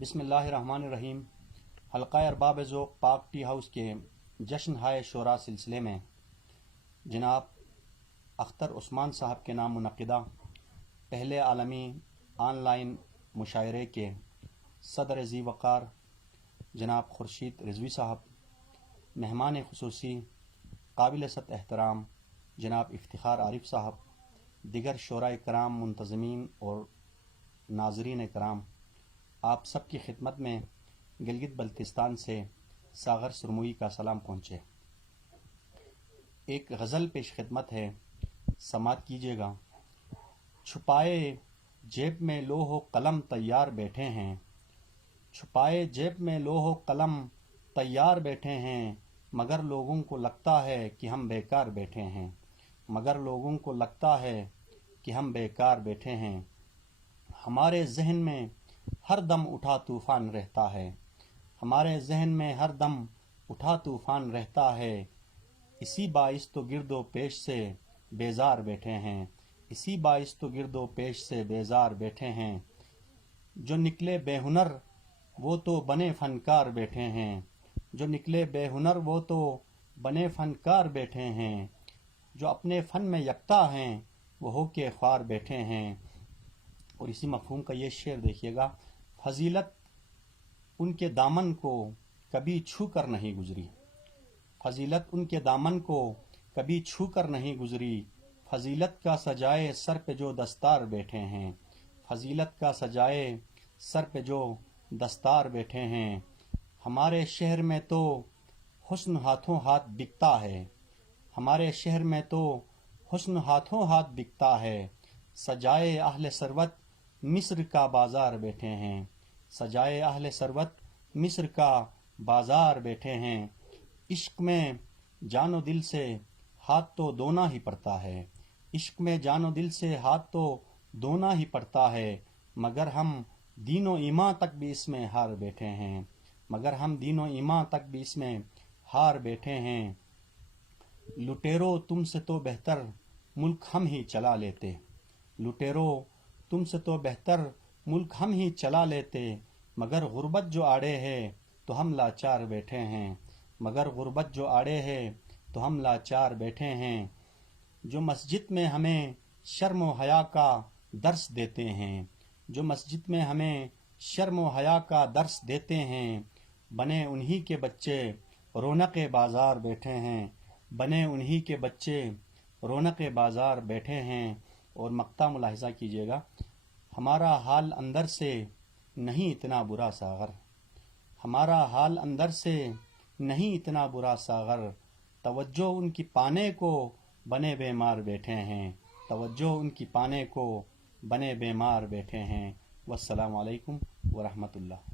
بسم اللہ الرحمن الرحیم۔ حلقہ ارباب ذوق پاک ٹی ہاؤس کے جشن ہائے شعراء سلسلے میں جناب اختر عثمان صاحب کے نام منعقدہ پہلے عالمی آن لائن مشاعرے کے صدر ذی وقار جناب خورشید رضوی صاحب، مہمان خصوصی قابل ست احترام جناب افتخار عارف صاحب، دیگر شعراء کرام، منتظمین اور ناظرین کرام، آپ سب کی خدمت میں گلگت بلتستان سے ساغر سرموئی کا سلام پہنچے۔ ایک غزل پیش خدمت ہے، سماعت کیجیے گا۔ چھپائے جیب میں لوح و قلم تیار بیٹھے ہیں، چھپائے جیب میں لوح و قلم تیار بیٹھے ہیں، مگر لوگوں کو لگتا ہے کہ ہم بیکار بیٹھے ہیں، مگر لوگوں کو لگتا ہے کہ ہم بیکار بیٹھے ہیں۔ ہمارے ذہن میں ہر دم اٹھا طوفان رہتا ہے، ہمارے ذہن میں ہر دم اٹھا طوفان رہتا ہے، اسی باعث تو گرد و پیش سے بیزار بیٹھے ہیں، اسی باعث تو گرد و پیش سے بیزار بیٹھے ہیں۔ جو نکلے بے ہنر وہ تو بنے فنکار بیٹھے ہیں، جو نکلے بے ہنر وہ تو بنے فنکار بیٹھے ہیں، جو اپنے فن میں یکتا ہیں وہ ہو کے خوار بیٹھے ہیں۔ اور اسی مفہوم کا یہ شعر دیکھیے گا۔ فضیلت ان کے دامن کو کبھی چھو کر نہیں گزری، فضیلت ان کے دامن کو کبھی چھو کر نہیں گزری، فضیلت کا سجائے سر پہ جو دستار بیٹھے ہیں، فضیلت کا سجائے سر پہ جو دستار بیٹھے ہیں۔ ہمارے شہر میں تو حسن ہاتھوں ہاتھ بکتا ہے، ہمارے شہر میں تو حسن ہاتھوں ہاتھ بکتا ہے، سجائے اہل ثروت مصر کا بازار بیٹھے ہیں، سجائے اہل ثروت مصر کا بازار بیٹھے ہیں۔ عشق میں جان و دل سے ہاتھ تو دونا ہی پڑتا ہے، عشق میں جان و دل سے ہاتھ تو دونا ہی پڑتا ہے، مگر ہم دین و ایمان تک بھی اس میں ہار بیٹھے ہیں، مگر ہم دین و ایمان تک بھی اس میں ہار بیٹھے ہیں۔ لٹیرو تم سے تو بہتر ملک ہم ہی چلا لیتے، لٹیرو تم سے تو بہتر ملک ہم ہی چلا لیتے، مگر غربت جو آڑے ہے تو ہم لاچار بیٹھے ہیں، مگر غربت جو آڑے ہے تو ہم لاچار بیٹھے ہیں۔ جو مسجد میں ہمیں شرم و حیا کا درس دیتے ہیں، جو مسجد میں ہمیں شرم و حیا کا درس دیتے ہیں، بنے انہی کے بچے رونق بازار بیٹھے ہیں، بنے انہی کے بچے رونق بازار بیٹھے ہیں۔ اور مقطع ملاحظہ کیجیے گا۔ ہمارا حال اندر سے نہیں اتنا برا ساغر، ہمارا حال اندر سے نہیں اتنا برا ساغر، توجہ ان کی پانے کو بنے بیمار بیٹھے ہیں، توجہ ان کی پانے کو بنے بیمار بیٹھے ہیں۔ والسلام علیکم ورحمۃ اللہ۔